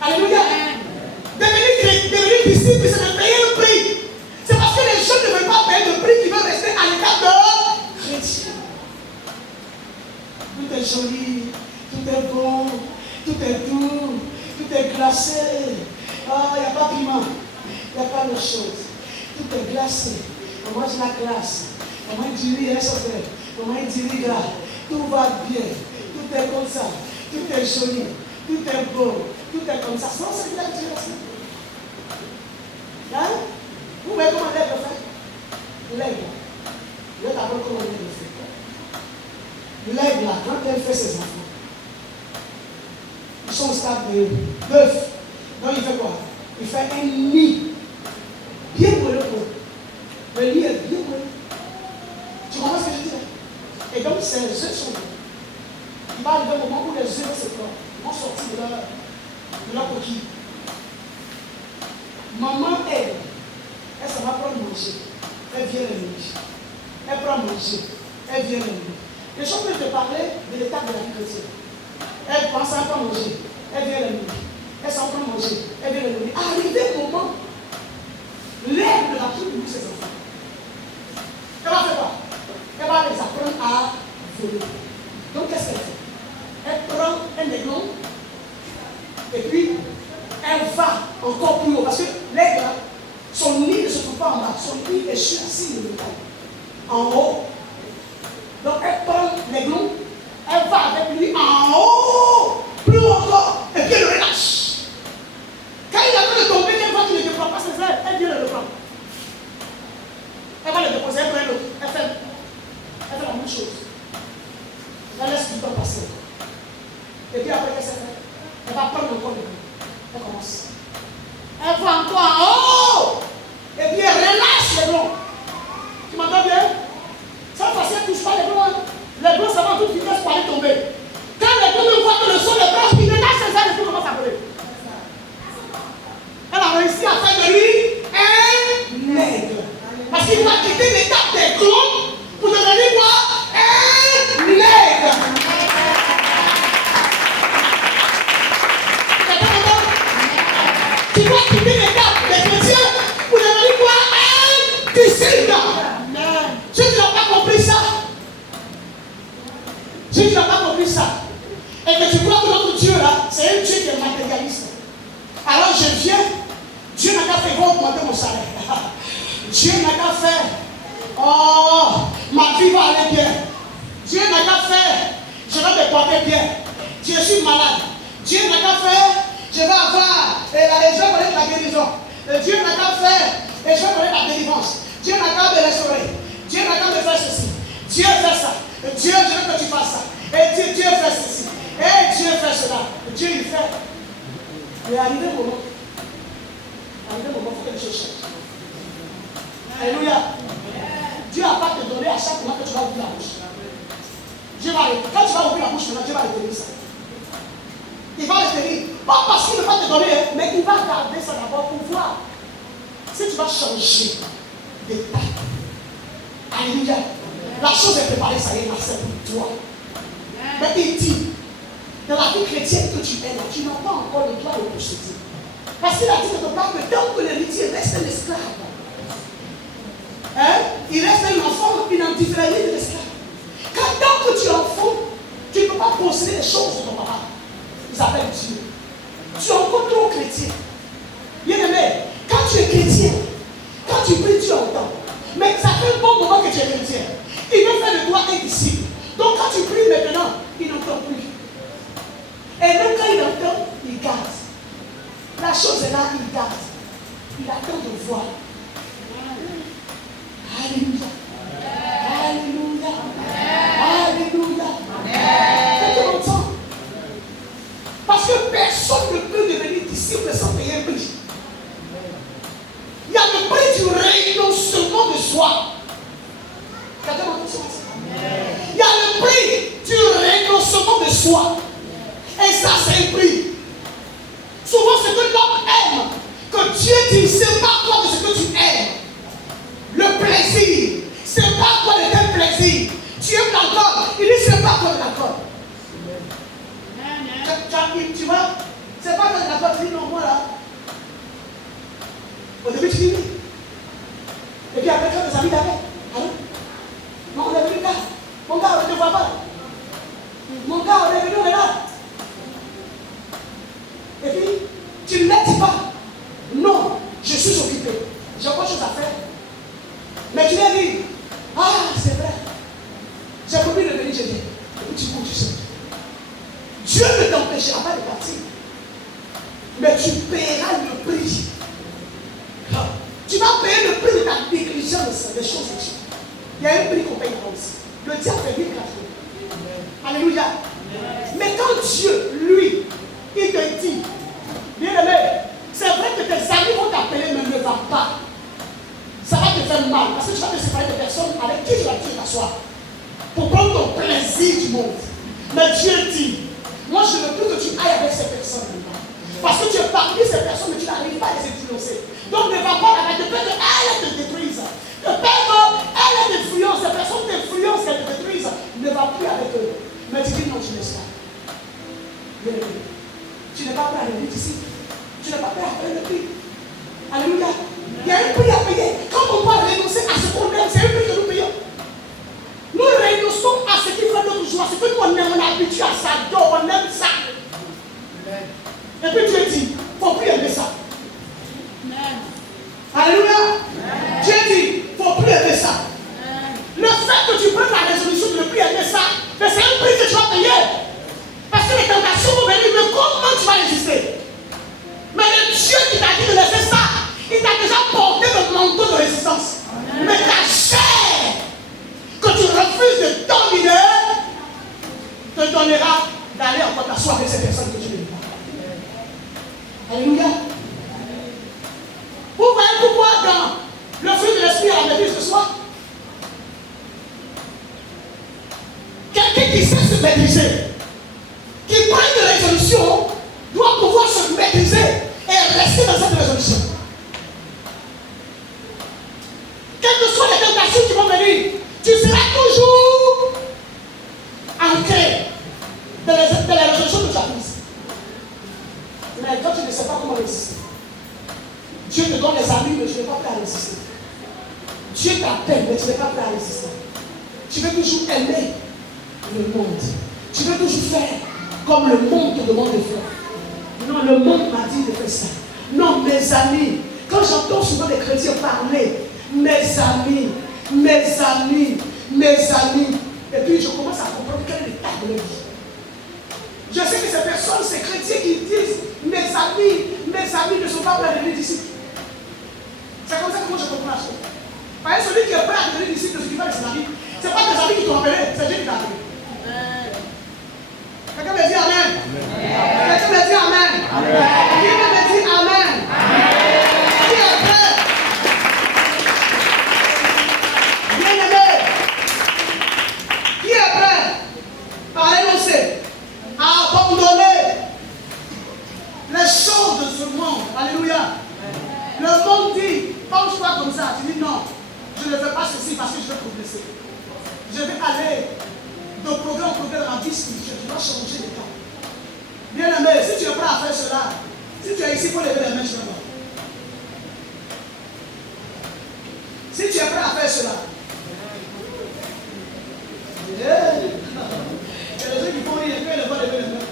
Alléluia. Devenir disciple, c'est de payer un prix. C'est parce que les gens ne veulent pas payer le prix qu'ils veulent rester à l'état de chrétien. Tout est joli, tout est beau, tout est doux, tout est glacé. Ah, il n'y a pas de piment, il n'y a pas de choses. Tout est glacé. On mange la glace. On mange du riz réchauffé. On mange du riz gras. Tout va bien. Tout est comme ça. Tout est joli. Tout est beau. Tout est comme ça. Non, c'est de la direction. Hein? Vous voyez comment l'aigle fait? L'aigle. Je vais t'apprendre comment l'aigle fait. L'aigle, quand elle fait ses enfants, ils sont au stade de bœuf. Donc il fait quoi? Il fait un nid. Bien moelleux pour eux. Le lit est bien moelleux. Tu comprends ce que je dis là? Et donc ces œufs sont là. Il va arriver un moment où les œufs vont sortir de leur coquille. Maman elle s'en va prendre manger. Elle vient les nourrir. Elle prend manger. Elle vient les nourrir. Les gens peuvent te parler de l'état de la vie chrétienne. Elle pense à pas manger. Elle vient les nourrir. Elle s'en prend manger. Elle vient les nourrir. Arrivé au moment, l'aigle va tout nourrir ses enfants. Elle va faire quoi? Elle va les apprendre à voler. Donc qu'est-ce qu'elle fait? Elle prend un aiglon et puis elle va encore plus haut. Parce que l'aigle, son nid ne se trouve pas en bas. Son nid est sur la cime de l'étal. En haut. Donc elle prend l'aiglon, elle va avec lui en haut, plus haut encore, et puis elle le relâche. Quand il a fait de tomber, elle voit qu'il ne déprend pas ses ailes, elle vient le reprendre. Elle va le déposer, elle prend l'autre. Elle fait la même chose. Elle laisse du temps passer. Et puis après, qu'est-ce qu'elle fait? Elle va prendre encore l'aiglon. Elle commence. Elle va encore en haut, et puis elle relâche l'aiglon. Tu m'entends bien? Cette fois-ci, elle ne touche pas les blancs. Les blancs, ça va en toute vitesse pour aller tomber. Quand les blancs voient que le sol est proche, ils relâchent ses ailes et tout commence à voler. Elle a réussi à faire de lui un aigle. Parce qu'il va quitter l'étape des clones pour devenir quoi? Un aigle. Tu dois quitter l'étape des chrétiens pour devenir quoi? Un disciple. Si tu n'as pas compris ça, et que tu crois que notre Dieu là, c'est un Dieu qui est matérialiste, alors je viens, Dieu n'a qu'à faire, il va augmenter mon salaire. Dieu n'a qu'à faire, oh, ma vie va aller bien. Dieu n'a qu'à faire, je vais me porter bien. Je suis malade. Dieu n'a qu'à faire, je vais avoir, et je vais connaître la guérison. Dieu n'a qu'à faire, et je vais connaître la délivrance. Dieu n'a qu'à me restaurer. Dieu n'a qu'à me faire ceci. Dieu fait ça. Dieu, je veux que tu fasses ça. Et Dieu fait ceci. Et Dieu fait cela. Dieu il fait. Mais arrivé au moment, il faut que les choses changent. Alléluia. Dieu n'a pas te donné à chaque moment que tu vas ouvrir la bouche. Dieu va, quand tu vas ouvrir la bouche, maintenant, Dieu va retenir ça. Il va retenir. Pas parce qu'il ne va pas te donner, mais il va garder ça d'abord pour voir si tu vas changer d'état. Alléluia. La chose est préparée, ça y est, c'est pour toi. Mais il dit, dans la vie chrétienne que tu es là, tu n'as pas encore le droit de posséder. Parce qu'il a dit de ton père que tant que l'héritier reste un esclave, il reste un enfant, il n'en différencie de l'esclave. Tant que tu es enfant, tu ne peux pas posséder les choses de ton papa. Ils appellent Dieu. Tu es encore trop chrétien. Bien aimé, quand tu es chrétien, quand tu pries, tu entends. Mais ça fait un bon moment que tu es chrétien. Il veut faire de toi un disciple. Donc quand tu pries maintenant, il n'entend plus. Et même quand il entend, il garde. La chose est là, il garde. Il attend de voir. Alléluia. Alléluia. Alléluia. C'est tout longtemps. Parce que personne ne peut devenir disciple sans payer un prix. Il y a le prix du renoncement de soi. Il y a le prix du renoncement de soi. Et ça, c'est un prix. Souvent, ce que l'homme aime, toi, tu dis non, moi là. Au début, tu dis oui. Et puis après, quand les amis t'appellent, allô? Non, on est venu là. Mon gars, on ne te voit pas. Mon gars, on est venu, on est là. Et puis, tu ne l'aides pas. Non, je suis occupé. J'ai autre chose à faire. Mais tu l'as dit. Ah, c'est vrai. J'ai promis de venir, j'ai dit. Et puis tu cours, tu sais. Dieu ne t'empêchera pas de partir. Mais tu paieras le prix. Tu vas payer le prix de ta négligence des choses de Dieu. Il y a un prix qu'on paye aussi. Le diable fait vivre gratuitement. Alléluia. Mais quand Dieu, lui, il te dit, bien aimé, c'est vrai que tes amis vont t'appeler, mais ne va pas. Ça va te faire mal. Parce que tu vas te séparer de personnes avec qui tu vas t'asseoir. Pour prendre ton plaisir du monde. Mais Dieu dit, moi je ne veux plus que tu ailles avec ces personnes-là. Parce que tu es parmi ces personnes, mais tu n'arrives pas à les influencer. Donc ne va pas avec de peur qu'elles te détruisent. De peur qu'elles t'influencent, ces personnes t'influencent, qu'elles te détruisent. Ne va plus avec eux. Mais tu dis non, tu laisses pas. Tu n'es pas prêt à venir ici. Tu n'es pas prêt à payer le prix. Alléluia. Il y a un prix à payer. Quand on va renoncer à ce qu'on aime, c'est un prix que nous payons. Nous renonçons à ce qui fait notre joie. Ce que nous on aime, on est habitué à ça. Donc on aime ça. Et puis Dieu dit, il ne faut plus aimer ça. Alléluia. Dieu dit, il ne faut plus aimer ça. Le fait que tu prennes la résolution de ne plus aimer ça, c'est un prix que tu vas payer. Parce que les tentations vont venir, mais comment tu vas résister? Mais le Dieu qui t'a dit de laisser ça, il t'a déjà porté le manteau de résistance. Mais ta chair, que tu refuses de dominer, te donnera d'aller encore t'asseoir avec ces personnes que tu n'aimes pas. Alléluia. Vous voyez pourquoi dans le fruit de l'esprit à la maîtrise ce soir, quelqu'un qui sait se maîtriser, qui prend une résolution, doit pouvoir se maîtriser et rester dans cette résolution. Quelles que soient les tentations qui vont venir, tu seras toujours ancré dans les résolutions que tu as prises. Mais quand tu ne sais pas comment résister, Dieu te donne les amis, mais tu n'es pas prêt à résister. Dieu t'appelle, mais tu n'es pas prêt à résister. Tu veux toujours aimer le monde. Tu veux toujours faire comme le monde te demande de faire. Non, le monde m'a dit de faire ça. Non, mes amis, quand j'entends souvent les chrétiens parler, mes amis, et puis je commence à comprendre quel est l'état de leur vie. Je sais que ces personnes, ces chrétiens qui disent, mes amis ne sont pas prêts à venir d'ici. C'est comme ça que moi je comprends la chose. Parce que celui qui est prêt à venir d'ici, ne s'occupe pas de ses amis. Ce n'est pas tes amis qui t'ont appelé, c'est Dieu qui t'a appelé. Quelqu'un me dit Amen. Quelqu'un me dit Amen. Quelqu'un me dit Amen. Qui est prêt? Bien-aimé. Qui est prêt à renoncer, à abandonner les choses de ce monde? Alléluia. Le monde dit, pense-toi comme ça. Tu dis non, je ne fais pas ceci parce que je vais progresser. Je vais aller de progrès en progrès dans ma vie spirituelle. Je dois changer de temps. Bien-aimé, si tu es prêt à faire cela, si tu es ici pour lever les mains, je vais voir. Si tu es prêt à faire cela, il y a des gens qui font rire, et puis ils vont lever les mains.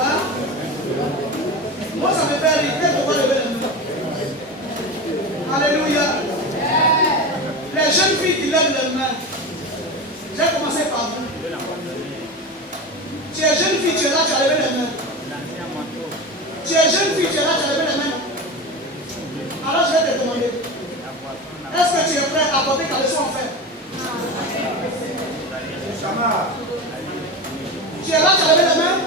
Hein? Moi, ça me fait rire, et puis on va lever les mains. Alléluia. Les jeunes filles qui lèvent les mains, j'ai commencé par vous. Tu es jeune fille, tu es là, tu as levé les mains. Tu es jeune fille, tu es là, tu as levé les mains. Alors je vais te demander, est-ce que tu es prêt à porter ta leçon en fer? Tu es là, tu as levé les mains.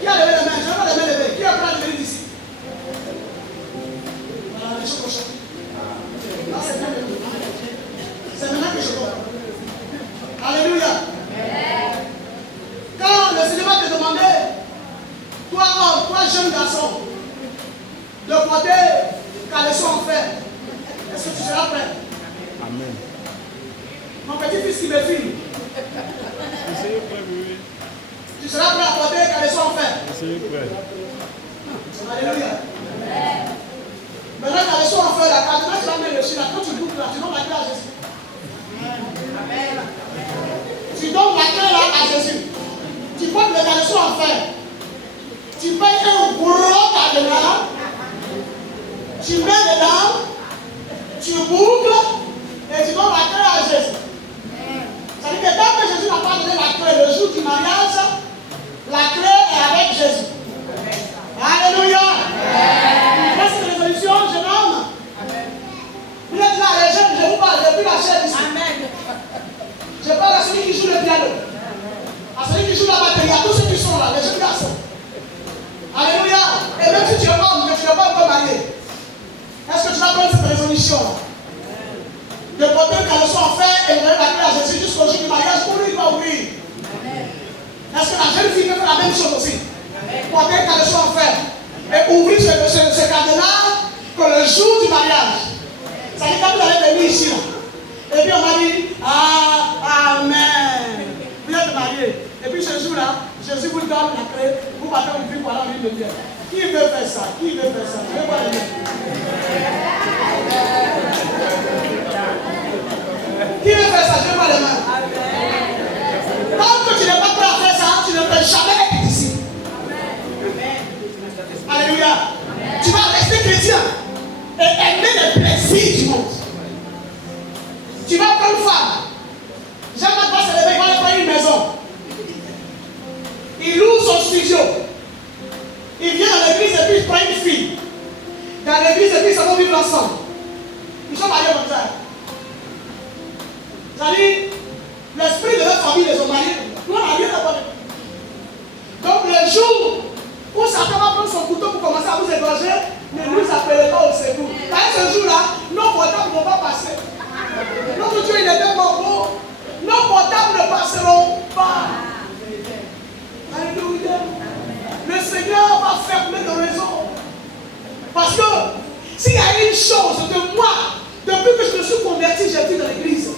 Qui a levé les mains? Je vais pas les mains levées. Qui est prêt à venir d'ici? Voilà, les choses prochaines. Là, c'est bien. C'est maintenant que je comprends. Alléluia. Quand le Seigneur va te demander, toi homme, toi jeune garçon, de porter ta leçon en fer, est-ce que tu seras prêt? 'Amen. Mon petit-fils qui me filme. Tu seras prêt à porter les caleçons en fer. Je suis prêt. Alléluia. Maintenant, caleçon en fer, la carte, tu vas mettre dessus, là, quand tu boucles là, tu donnes la clé à Jésus. Amen. Tu donnes la clé là à Jésus. Tu portes les caleçons en fer. Tu payes un gros cadenas. Tu mets dedans. Tu boucles. Et tu donnes la clé à Jésus. Ça veut dire que tant que Jésus n'a pas donné la clé le jour du mariage, la clé est avec Jésus. Alléluia. Faites cette résolution, jeune homme. Vous êtes là, les jeunes, je vous parle depuis la chaîne ici. Je parle à celui qui joue le piano, à celui qui joue la batterie, à tous ceux qui sont là, les jeunes garçons. Alléluia. Et même si tu es homme, que tu n'es pas encore marié, est-ce que tu vas prendre cette résolution-là? De porter un caleçon en fer et de donner la clé à Jésus jusqu'au jour du mariage pour lui, il va ouvrir. Est-ce que la jeune fille peut faire la même chose aussi? Porter un caleçon en fer et ouvrir ce cadenas que le jour du mariage. Ça dit quand vous allez venir ici, là, et puis on m'a dit, ah, amen. Vous êtes mariés. Et puis ce jour-là, Jésus vous donne la clé, vous partez une vie pour aller en ville de Dieu. Qui veut faire ça? Qui veut faire ça? Je veux voir les mains. Qui veut faire ça? Je veux voir les mains. Tant que tu n'es pas prêt à faire ça, tu ne peux jamais être ici. Alléluia. Tu vas rester chrétien et aimer les plaisirs du monde. Tu vas prendre une femme. J'aime pas se lever, il va aller prendre une maison. Il loue son studio. Il vient dans l'église et puis il prend une fille. Dans l'église et puis ils vont vivre ensemble. Ils sont mariés comme ça. C'est-à-dire, l'esprit de leur famille les ont mariés. Nous, on n'a rien à voir. Donc, le jour où Satan va prendre son couteau pour commencer à vous égorger, ne nous appelez pas au secours. Car ce jour-là, nos portables ne vont pas passer. Notre Dieu, il est tellement beau. Nos portables ne passeront pas. Alléluia. Le Seigneur va fermer nos raisons. Parce que s'il y a une chose que moi, depuis que je me suis converti, j'ai vu dans l'église,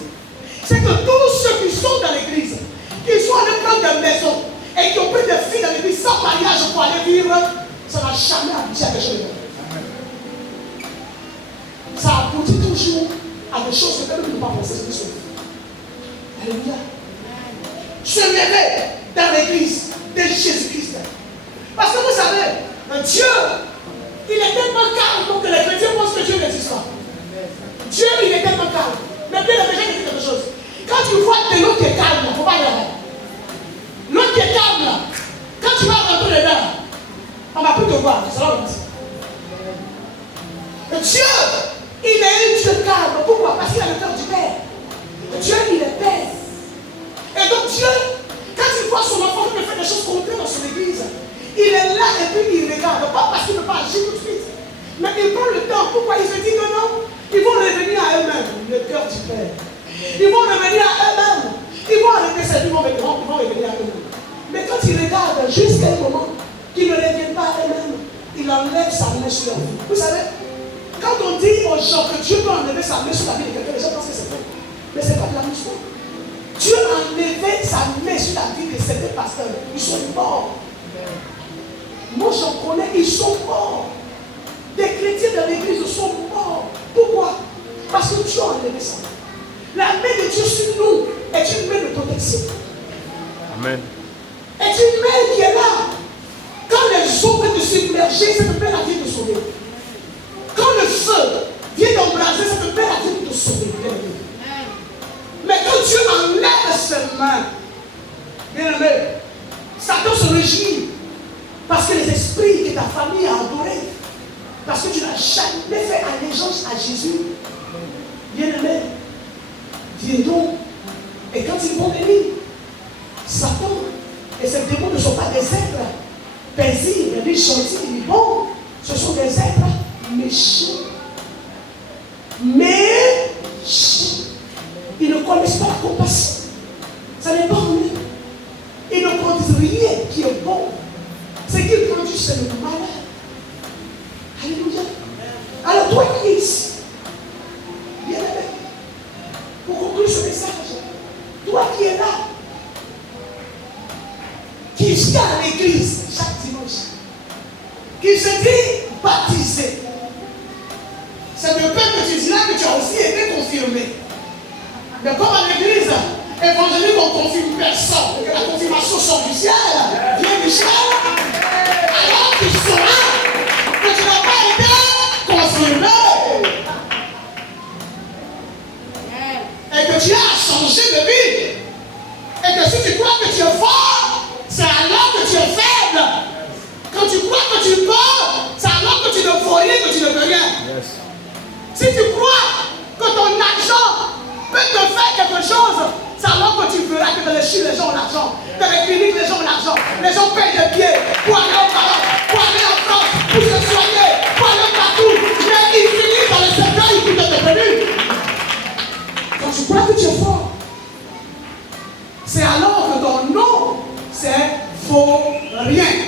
c'est que tous ceux qui sont dans l'église, qui sont en train de maison et qui ont pris des filles dans l'église sans mariage pour aller vivre, ça n'a jamais abouti à quelque chose de bon. Ça aboutit toujours à des choses que nous ne pouvons pas penser. Alléluia. Se lever dans l'église de Jésus-Christ. Parce que vous savez, Dieu, il est tellement calme que les chrétiens pensent que Dieu n'existe pas. Dieu, il est tellement calme. Mais bien, il y a quelque chose. Quand tu vois que l'autre qui est calme, il ne faut pas aller là. L'autre qui est calme, là, quand tu vas rentrer dedans, on ne va plus te voir. C'est ça le Dieu, il est un Dieu calme. Pourquoi? Parce qu'il a le cœur du Père. Dieu, il est Père. Et donc Dieu, quand il voit son enfant qui fait des choses contraires dans son église, il est là et puis il regarde. Pas parce qu'il ne peut pas agir tout de suite. Mais il prend le temps. Pourquoi? Il se dit que non, ils vont revenir à eux-mêmes. Le cœur du Père. Ils vont revenir à eux-mêmes. Ils vont arrêter cette vie, ils vont revenir à eux-mêmes. Mais quand il regarde jusqu'à un moment qu'ils ne reviennent pas à eux-mêmes, il enlève sa main sur leur vie. Vous savez, quand on dit aux gens que Dieu peut enlever sa main sur la vie de quelqu'un, les gens pensent que c'est vrai. Mais ce n'est pas de la mission. Dieu a enlevé sa main sur la vie de certains pasteurs. Ils sont morts. Moi, j'en connais, ils sont morts. Des chrétiens dans l'église sont morts. Pourquoi? Parce que Dieu a enlevé sa main. La main de Dieu sur nous est une main de protection. Amen. Est une main qui est là. Quand les eaux viennent te submerger, cette main vient te sauver. Quand le feu vient t'embraser, cette main vient te sauver. Mais quand Dieu enlève ses mains, bien aimé, Satan se réjouit. Parce que les esprits que ta famille a adorés, parce que tu n'as jamais fait allégeance à Jésus, bien aimé, viendront. Et quand ils vont venir, Satan et ses démons ne sont pas des êtres paisibles, ni gentils, ni bons. Ce sont des êtres méchants. Mais ils ne connaissent pas la compassion. Ça n'est pas en eux. Ils ne produisent rien qui est bon. Ce qu'ils produisent, c'est le malheur. Alléluia. Alors toi qui es ici, bien aimé, pour conclure ce message, toi qui es là, qui vient à l'église chaque dimanche, qui se dit baptisé. C'est de peur que tu diras que tu as aussi été confirmé. Mais comme à l'église évangélique, on ne confirme personne, et que la confirmation sort du ciel, vient du ciel, alors tu sauras que tu n'as pas été confirmé. Et que tu as changé de vie. Et que si tu crois que tu es fort, c'est alors que tu es faible. Quand tu crois que tu peux, c'est alors que tu ne vaux rien, que tu ne peux rien. Yes. Si tu crois que ton argent peut te faire quelque chose, c'est alors que tu verras que dans les Chine, les gens ont l'argent. Dans les cliniques, les gens ont l'argent. Les gens payent des billets pour aller au Maroc, pour aller en France, pour se soigner, pour aller partout. Mais ils finissent dans le cercueil pour te devenir. Quand tu crois que tu es fort, c'est alors que ton nom, c'est vaut rien.